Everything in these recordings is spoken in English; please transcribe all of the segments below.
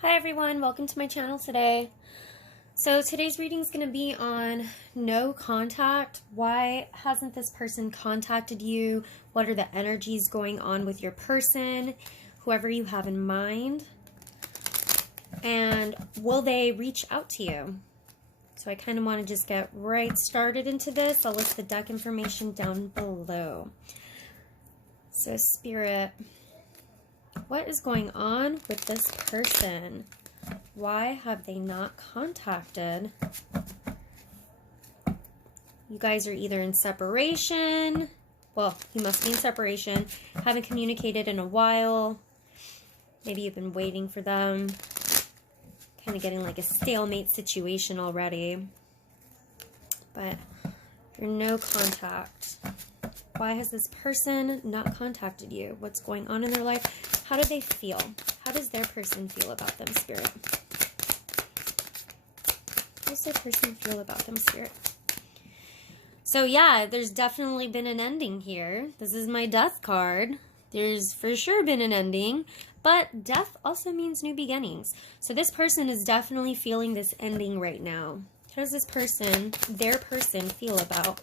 Hi everyone, welcome to my channel today. So today's reading is going to be on no contact. Why hasn't this person contacted you? What are the energies going on with your person, whoever you have in mind? And will they reach out to you? So I kind of want to just get right started into this. I'll list the deck information down below. So Spirit, what is going on with this person? Why have they not contacted? You guys are either in separation. Well, you must be in separation. Haven't communicated in a while. Maybe you've been waiting for them. Kind of getting like a stalemate situation already. But you're no contact. Why has this person not contacted you? What's going on in their life? How do they feel? How does their person feel about them, Spirit? How does their person feel about them, Spirit? So yeah, there's definitely been an ending here. This is my death card. There's for sure been an ending, but death also means new beginnings. So this person is definitely feeling this ending right now. How does this person, their person, feel about?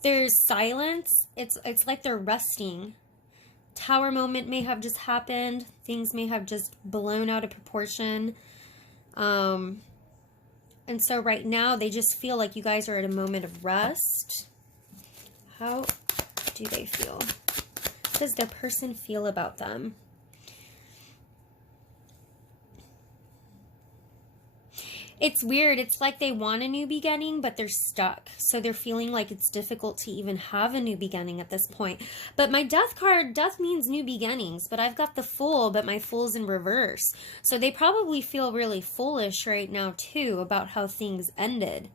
There's silence. It's like they're resting. Tower moment may have just happened. Things may have just blown out of proportion. And so right now they just feel like you guys are at a moment of rest. How do they feel? How does their person feel about them? It's weird. It's like they want a new beginning, but they're stuck. So they're feeling like it's difficult to even have a new beginning at this point. But my death card, death means new beginnings. But I've got the Fool, but my Fool's in reverse. So they probably feel really foolish right now, too, about how things ended.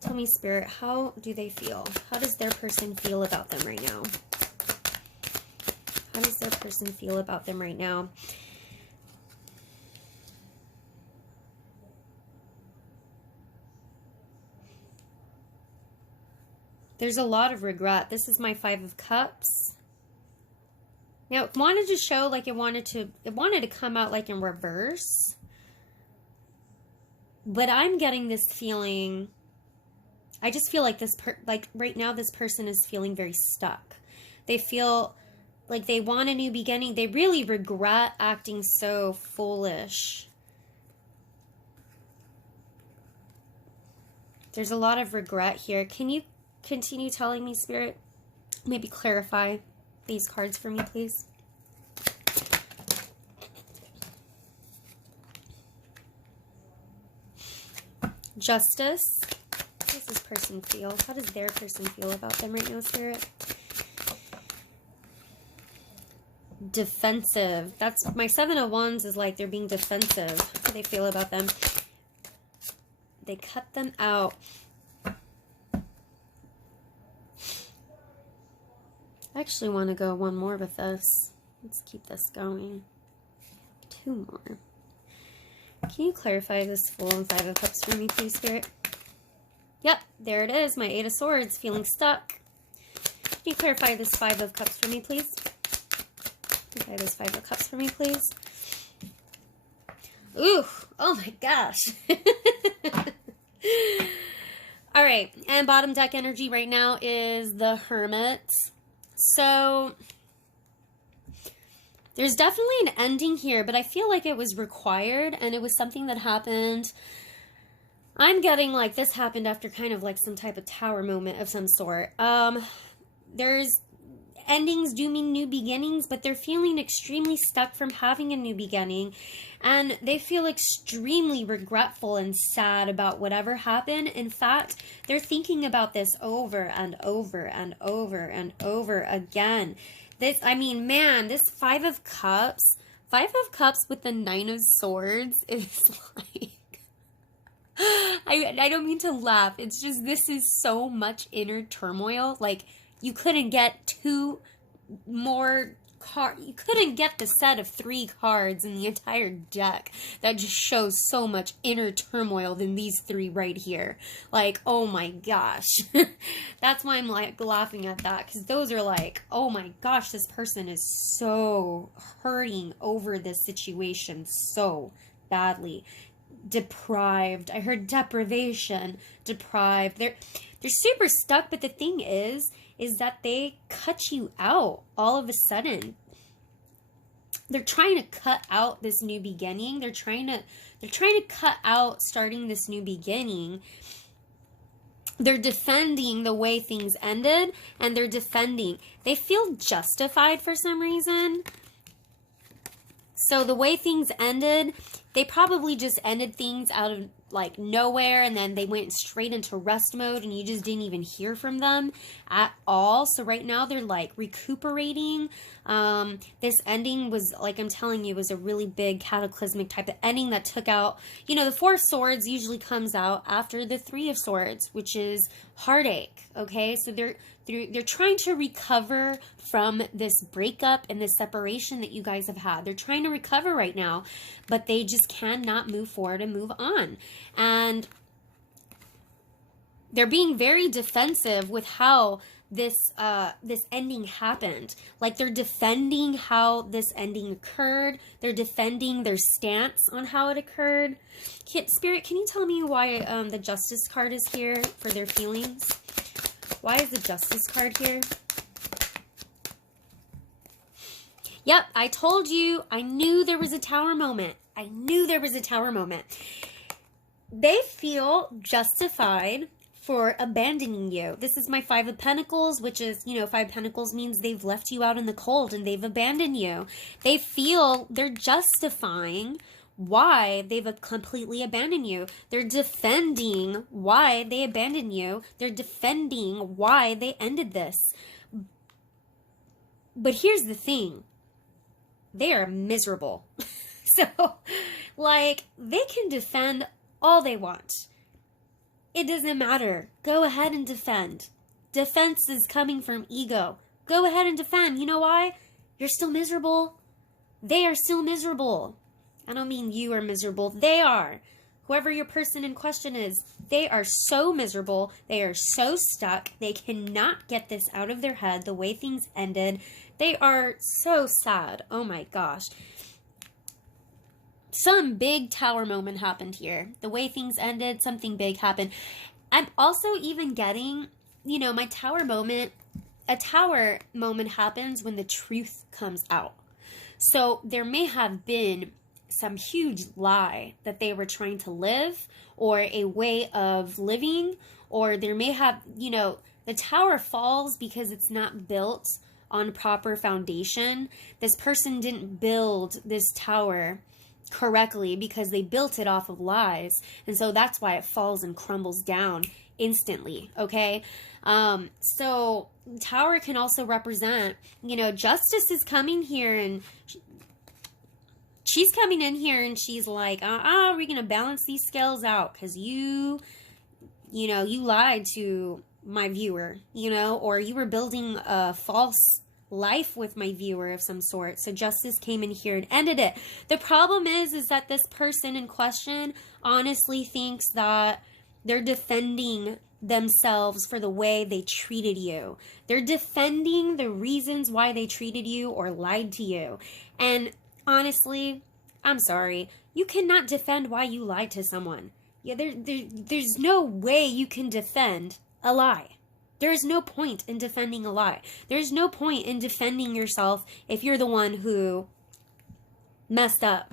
Tell me, Spirit, how do they feel? How does their person feel about them right now? How does their person feel about them right now? There's a lot of regret. This is my Five of Cups. Now, it wanted to show like it wanted to come out like in reverse. But I'm getting this feeling, I just feel like like right now this person is feeling very stuck. They feel like they want a new beginning. They really regret acting so foolish. There's a lot of regret here. Can you continue telling me, Spirit? Maybe clarify these cards for me, please. Justice. How does this person feel? How does their person feel about them right now, Spirit? Defensive. That's my Seven of Wands is like they're being defensive. How do they feel about them? They cut them out. I actually want to go one more with this. Let's keep this going. Two more. Can you clarify this Fool and Five of Cups for me, please, Spirit? Yep, there it is. My Eight of Swords, feeling stuck. Can you clarify this Five of Cups for me, please? Clarify this Five of Cups for me, please. Ooh, oh my gosh. All right, and bottom deck energy right now is the Hermit. So there's definitely an ending here, but I feel like it was required and it was something that happened. I'm getting like this happened after kind of like some type of tower moment of some sort. There's endings do mean new beginnings, but they're feeling extremely stuck from having a new beginning, and they feel extremely regretful and sad about whatever happened. In fact, they're thinking about this over and over and over and over again. This, I mean, man, this Five of Cups with the Nine of Swords is like, I don't mean to laugh. It's just, this is so much inner turmoil. Like, you couldn't get two more card. You couldn't get the set of 3 cards in the entire deck that just shows so much inner turmoil than these 3 right here. Like, oh my gosh. That's why I'm like laughing at that, because those are like, oh my gosh, this person is so hurting over this situation so badly. Deprived. I heard deprivation. Deprived. They're super stuck, but the thing is that they cut you out all of a sudden. They're trying to cut out this new beginning. They're trying to cut out starting this new beginning. They're defending the way things ended, and they feel justified for some reason. So the way things ended, they probably just ended things out of like nowhere, and then they went straight into rest mode and you just didn't even hear from them at all. So right now they're like recuperating. This ending was, like I'm telling you, was a really big cataclysmic type of ending that took out, you know, the 4 of Swords usually comes out after the 3 of Swords, which is heartache. Okay, so they're trying to recover from this breakup and this separation that you guys have had. They're trying to recover right now, but they just cannot move forward and move on. And they're being very defensive with how this ending happened. Like, they're defending how this ending occurred. They're defending their stance on how it occurred. Spirit, can you tell me why the Justice card is here for their feelings? Why is the Justice card here? Yep, I told you. I knew there was a Tower moment. I knew there was a Tower moment. They feel justified for abandoning you. This is my 5 of Pentacles, which is, you know, 5 of Pentacles means they've left you out in the cold and they've abandoned you. They feel they're justifying why they've completely abandoned you. They're defending why they abandoned you. They're defending why they ended this. But here's the thing. They are miserable. So, like, they can defend all they want. It doesn't matter. Go ahead and defend. Defense is coming from ego. Go ahead and defend. You know why? You're still miserable. They are still miserable. I don't mean you are miserable. They are. Whoever your person in question is, they are so miserable. They are so stuck. They cannot get this out of their head, the way things ended. They are so sad. Oh my gosh. Some big Tower moment happened here. The way things ended, something big happened. I'm also even getting, you know, my Tower moment. A Tower moment happens when the truth comes out. So there may have been some huge lie that they were trying to live, or a way of living, or there may have, you know, the Tower falls because it's not built on proper foundation. This person didn't build this tower correctly because they built it off of lies, and so that's why it falls and crumbles down instantly. Okay, so Tower can also represent, you know, Justice is coming here, and she's coming in here and she's like, we're gonna balance these scales out because you know, you lied to my viewer, you know, or you were building a false life with my viewer of some sort. So Justice came in here and ended it. The problem is that this person in question honestly thinks that they're defending themselves for the way they treated you. They're defending the reasons why they treated you or lied to you. And honestly, I'm sorry, you cannot defend why you lied to someone. Yeah, there's no way you can defend a lie. There's no point in defending a lie. There's no point in defending yourself if you're the one who messed up.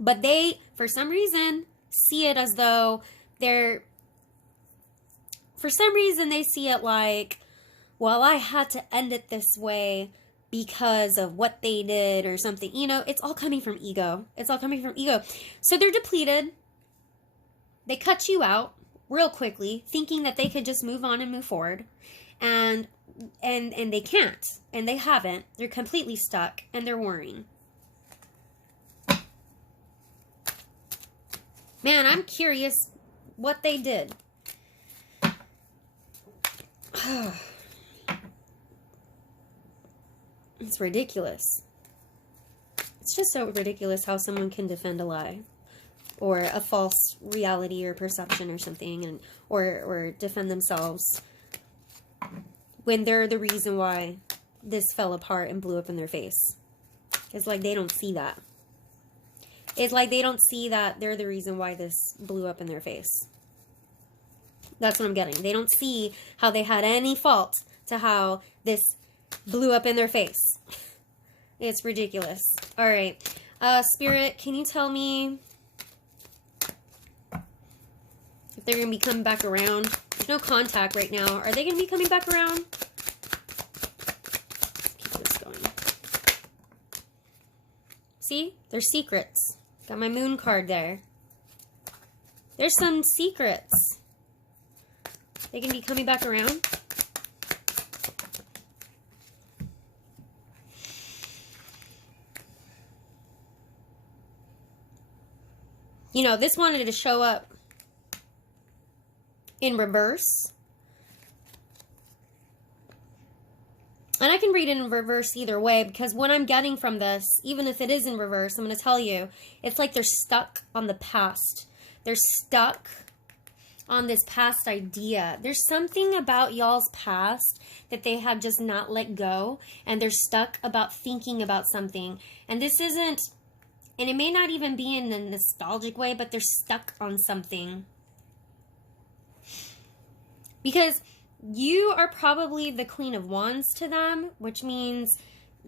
But they, for some reason, see it as though they see it like, well, I had to end it this way because of what they did or something. You know, it's all coming from ego. It's all coming from ego. So they're depleted. They cut you out real quickly, thinking that they could just move on and move forward. And they can't. And they haven't. They're completely stuck. And they're worrying. Man, I'm curious what they did. It's ridiculous. It's just so ridiculous how someone can defend a lie or a false reality or perception or something, and or defend themselves when they're the reason why this fell apart and blew up in their face. It's like they don't see that. It's like they don't see that they're the reason why this blew up in their face. That's what I'm getting. They don't see how they had any fault to how this blew up in their face. It's ridiculous. All right. Spirit, can you tell me if they're going to be coming back around? There's no contact right now. Are they going to be coming back around? Keep this going. See? There's secrets. Got my moon card there. There's some secrets. They can be coming back around. You know, this wanted to show up in reverse. And I can read it in reverse either way, because what I'm getting from this, even if it is in reverse, I'm going to tell you, it's like they're stuck on the past. They're stuck on this past idea. There's something about y'all's past that they have just not let go, and they're stuck about thinking about something. And this isn't, and it may not even be in a nostalgic way, but they're stuck on something. Because you are probably the Queen of Wands to them, which means,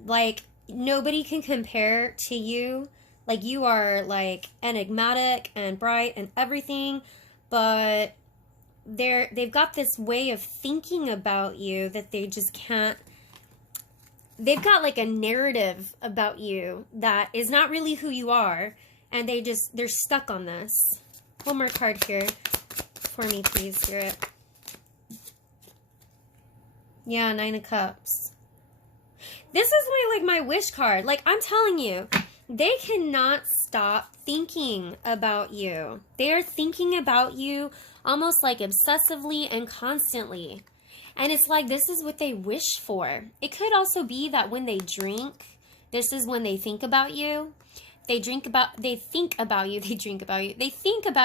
like, nobody can compare to you. Like, you are, like, enigmatic and bright and everything, but they've got this way of thinking about you that they just can't. They've got, like, a narrative about you that is not really who you are, and they're stuck on this. One more card here for me, please, Spirit. Yeah, 9 of Cups. This is my wish card. Like, I'm telling you, they cannot stop thinking about you. They are thinking about you almost like obsessively and constantly. And it's like, this is what they wish for. It could also be that when they drink, this is when they think about you. They think about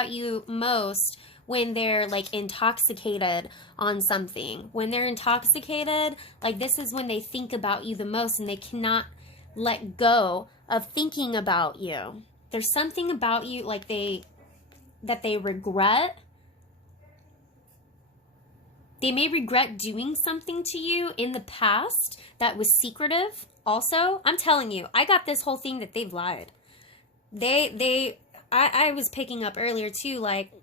you most when they're, like, intoxicated on something. When they're intoxicated, like, this is when they think about you the most, and they cannot let go of thinking about you. There's something about you, like, that they regret. They may regret doing something to you in the past that was secretive. Also, I'm telling you, I got this whole thing that they've lied. I was picking up earlier too, like,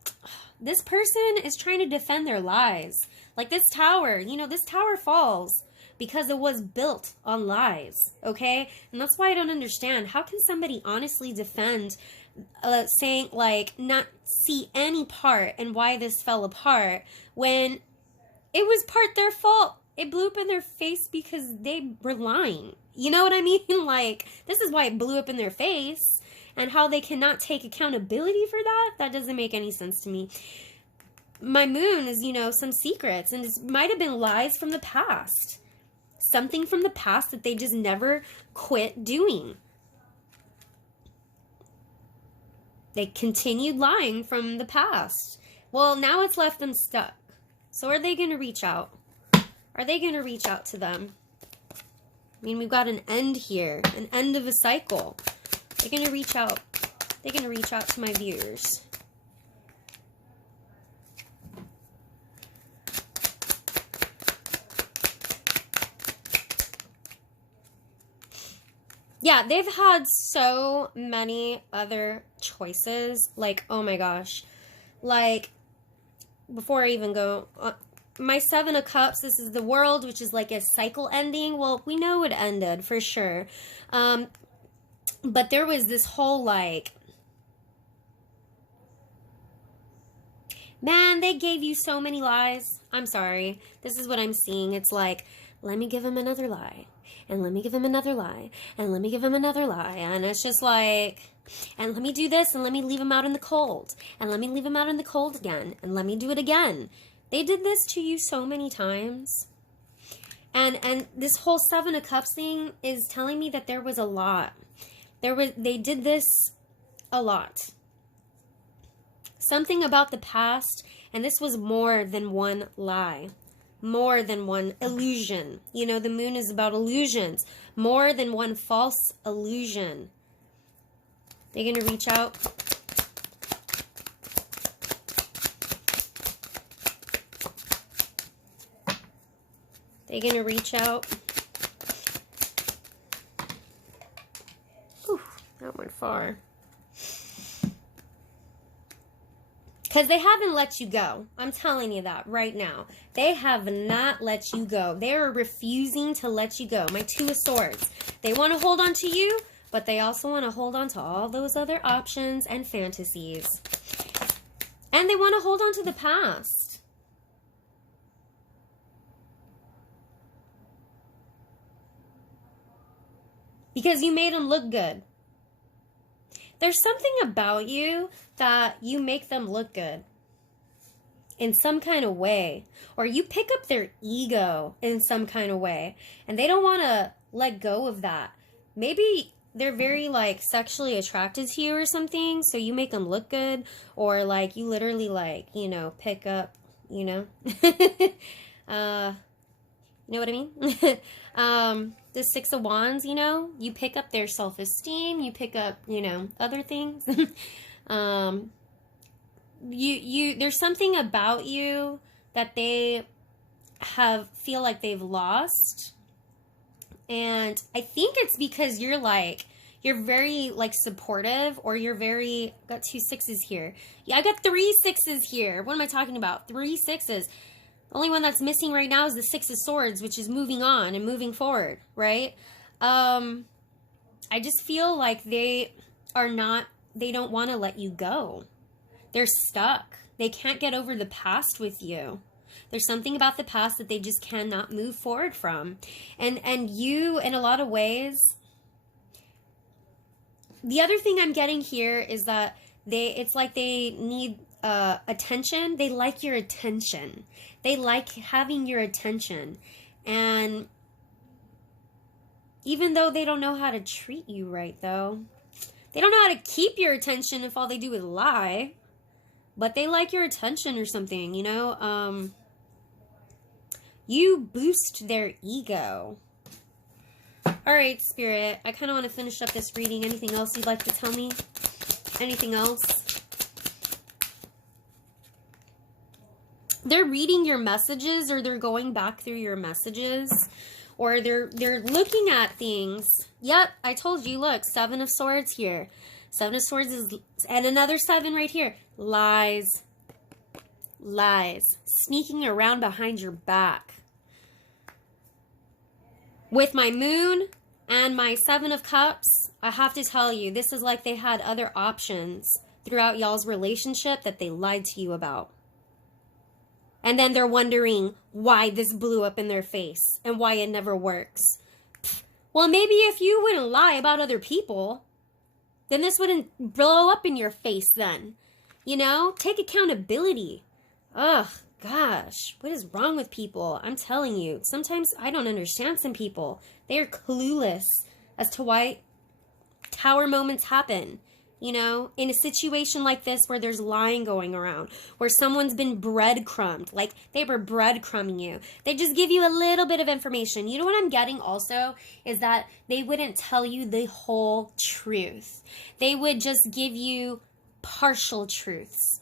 this person is trying to defend their lies. Like this tower, you know, this tower falls because it was built on lies, okay? And that's why I don't understand. How can somebody honestly defend saying, like, not see any part and why this fell apart when it was part their fault? It blew up in their face because they were lying. You know what I mean? Like, this is why it blew up in their face. And how they cannot take accountability for that doesn't make any sense to me. My moon is, you know, some secrets. And it might have been lies from the past. Something from the past that they just never quit doing. They continued lying from the past. Well, now it's left them stuck. So are they going to reach out? Are they going to reach out to them? I mean, we've got an end here. An end of a cycle. They're going to reach out. They're going to reach out to my viewers. Yeah, they've had so many other choices. Like, oh my gosh. Like, before I even go, my 7 of Cups, this is the World, which is like a cycle ending. Well, we know it ended for sure. But there was this whole, like, man, they gave you so many lies. I'm sorry. This is what I'm seeing. It's like, let me give him another lie. And let me give him another lie. And let me give him another lie. And it's just like, and let me do this. And let me leave him out in the cold. And let me leave him out in the cold again. And let me do it again. They did this to you so many times. And this whole Seven of Cups thing is telling me that there was a lot. They did this a lot. Something about the past, and this was more than one lie. More than one illusion. You know, the moon is about illusions. More than one false illusion. They're going to reach out. They're going to reach out. Whew, that went far. Because they haven't let you go. I'm telling you that right now. They have not let you go. They are refusing to let you go. My Two of Swords. They want to hold on to you, but they also want to hold on to all those other options and fantasies. And they want to hold on to the past. Because you made them look good. There's something about you that you make them look good in some kind of way. Or you pick up their ego in some kind of way. And they don't want to let go of that. Maybe they're very, like, sexually attracted to you or something. So you make them look good. Or, like, you literally, like, you know, pick up, you know. You know what I mean? The Six of Wands, you know, you pick up their self-esteem, you pick up, you know, other things. There's something about you that they feel like they've lost. And I think it's because you're very, like, supportive, or you're very, got 2 6s here. Yeah, I got 3 6s here. What am I talking about? 3 6s. The only one that's missing right now is the Six of Swords, which is moving on and moving forward, right? I just feel like they don't want to let you go. They're stuck. They can't get over the past with you. There's something about the past that they just cannot move forward from. And you, in a lot of ways, the other thing I'm getting here is that it's like they need attention. They like your attention. They like having your attention. And even though they don't know how to treat you right, though, they don't know how to keep your attention if all they do is lie. But they like your attention or something, you know? You boost their ego. All right, Spirit, I kind of want to finish up this reading. Anything else you'd like to tell me? Anything else? They're reading your messages, or they're going back through your messages, or they're looking at things. Yep, I told you, look, 7 of Swords here. 7 of Swords is, and another 7 right here. Lies. Lies. Sneaking around behind your back. With my Moon and my 7 of Cups, I have to tell you, this is like they had other options throughout y'all's relationship that they lied to you about. And then they're wondering why this blew up in their face and why it never works. Well, maybe if you wouldn't lie about other people, then this wouldn't blow up in your face then. You know? Take accountability. Ugh, gosh. What is wrong with people? I'm telling you. Sometimes I don't understand some people. They are clueless as to why tower moments happen. You know, in a situation like this where there's lying going around, where someone's been breadcrumbed, like they were breadcrumbing you. They just give you a little bit of information. You know what I'm getting also is that they wouldn't tell you the whole truth. They would just give you partial truths.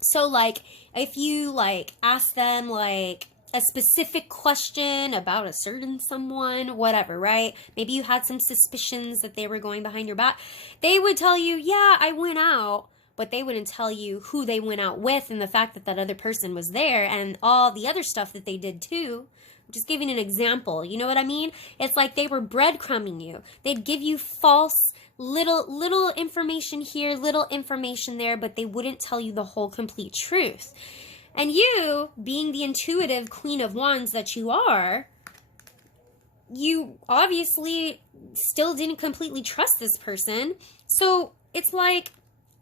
So like, if you like ask them like a specific question about a certain someone, whatever, right? Maybe you had some suspicions that they were going behind your back. They would tell you, yeah, I went out, but they wouldn't tell you who they went out with and the fact that that other person was there and all the other stuff that they did too. I'm just giving an example. You know what I mean? It's like they were breadcrumbing you. They'd give you false little information here, little information there, but they wouldn't tell you the whole complete truth. And you, being the intuitive Queen of Wands that you are, you obviously still didn't completely trust this person. So it's like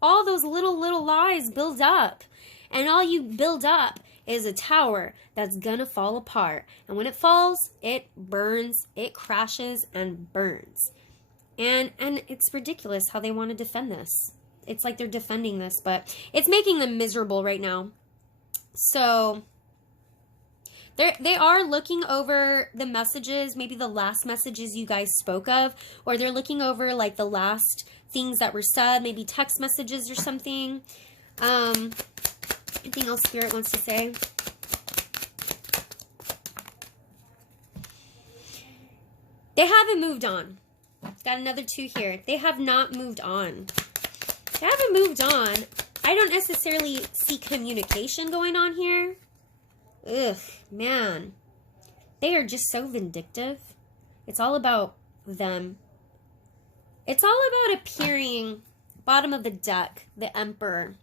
all those little lies build up. And all you build up is a tower that's gonna fall apart. And when it falls, it burns, it crashes and burns. And it's ridiculous how they want to defend this. It's like they're defending this, but it's making them miserable right now. So they are looking over the messages, maybe the last messages you guys spoke of, or they're looking over like the last things that were said, maybe text messages or something. Anything else Spirit wants to say? They haven't moved on. Got another 2 here. They have not moved on. They haven't moved on. I don't necessarily see communication going on here. Ugh, man. They are just so vindictive. It's all about them. It's all about appearing, bottom of the deck, the Emperor.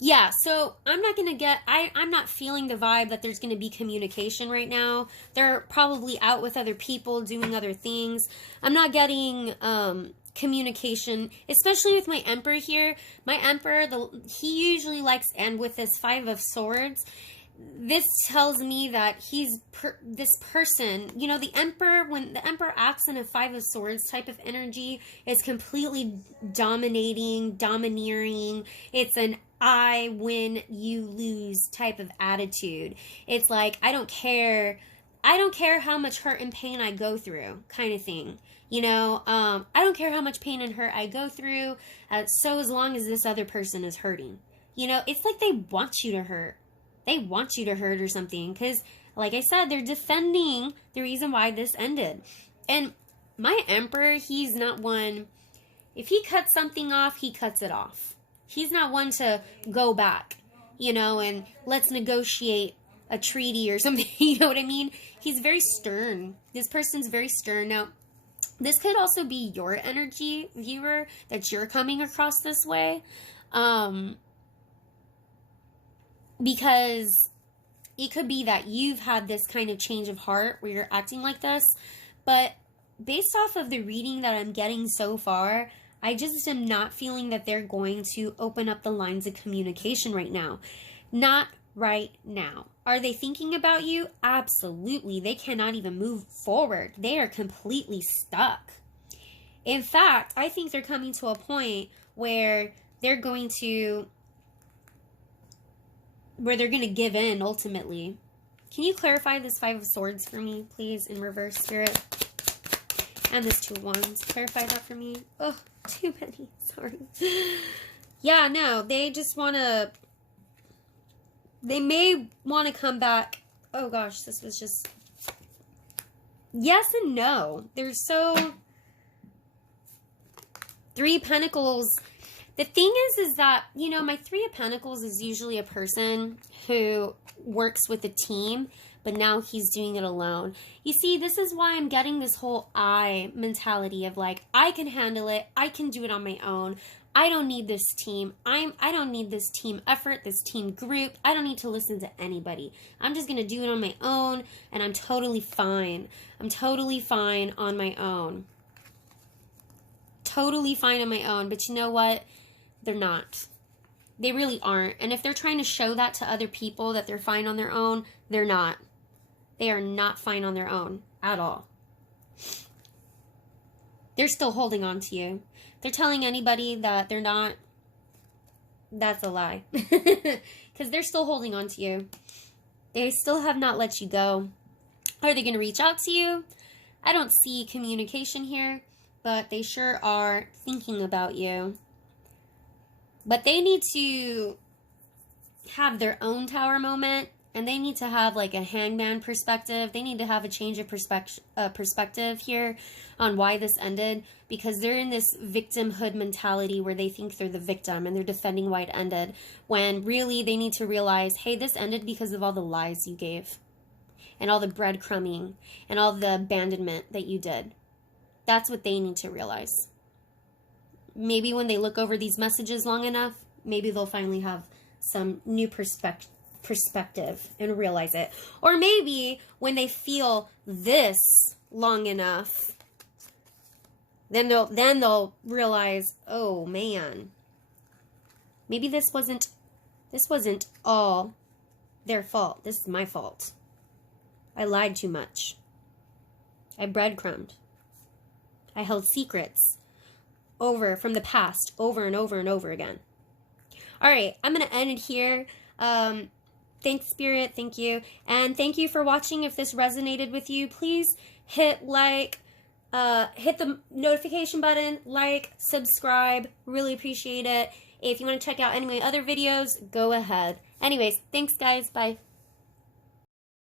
Yeah, so I'm not going to get, I'm not feeling the vibe that there's going to be communication right now. They're probably out with other people, doing other things. I'm not getting communication, especially with my Emperor here. My Emperor, he usually likes, and with this 5 of Swords, this tells me that he's this person, you know, the Emperor, when the Emperor acts in a 5 of Swords type of energy, is completely dominating, domineering. It's an I win, you lose type of attitude. It's like, I don't care how much hurt and pain I go through, kind of thing. You know, I don't care how much pain and hurt I go through, so as long as this other person is hurting. You know, it's like they want you to hurt. They want you to hurt or something, because, like I said, they're defending the reason why this ended. And my Emperor, he's not one, if he cuts something off, he cuts it off. He's not one to go back, you know, and let's negotiate a treaty or something, you know what I mean? He's very stern. This person's very stern. Now, this could also be your energy, viewer, that you're coming across this way. Because it could be that you've had this kind of change of heart where you're acting like this. But based off of the reading that I'm getting so far, I just am not feeling that they're going to open up the lines of communication right now. Not right now. Are they thinking about you? Absolutely. They cannot even move forward. They are completely stuck. In fact, I think they're coming to a point where they're going to give in ultimately. Can you clarify this 5 of Swords for me, please, in reverse, Spirit? And this 2 of Wands. Clarify that for me. Oh, too many. Sorry. Yeah, no, they just want to, they may want to come back. Oh gosh, this was just, yes and no. They're so, 3 of Pentacles. The thing is that, you know, my 3 of Pentacles is usually a person who works with a team, but now he's doing it alone. You see, this is why I'm getting this whole I mentality of like, I can handle it. I can do it on my own. I don't need this team. I don't need this team effort, this team group. I don't need to listen to anybody. I'm just going to do it on my own, and I'm totally fine. I'm totally fine on my own. Totally fine on my own. But you know what? They're not. They really aren't. And if they're trying to show that to other people that they're fine on their own, they're not. They are not fine on their own at all. They're still holding on to you. They're telling anybody that they're not. That's a lie. Because they're still holding on to you. They still have not let you go. Are they going to reach out to you? I don't see communication here, but they sure are thinking about you. But they need to have their own tower moment, and they need to have like a hangman perspective. They need to have a change of perspective here on why this ended, because they're in this victimhood mentality where they think they're the victim and they're defending why it ended, when really they need to realize, hey, this ended because of all the lies you gave and all the breadcrumbing and all the abandonment that you did. That's what they need to realize. Maybe when they look over these messages long enough, maybe they'll finally have some new perspective and realize it. Or maybe when they feel this long enough, then they'll realize, oh man, maybe this wasn't all their fault. This is my fault. I lied too much. I breadcrumbed. I held secrets from the past over and over and over again. All right, I'm going to end it here. Thanks, Spirit. Thank you. And thank you for watching. If this resonated with you, please hit like, hit the notification button, like, subscribe. Really appreciate it. If you want to check out any of my other videos, go ahead. Anyways, thanks, guys. Bye.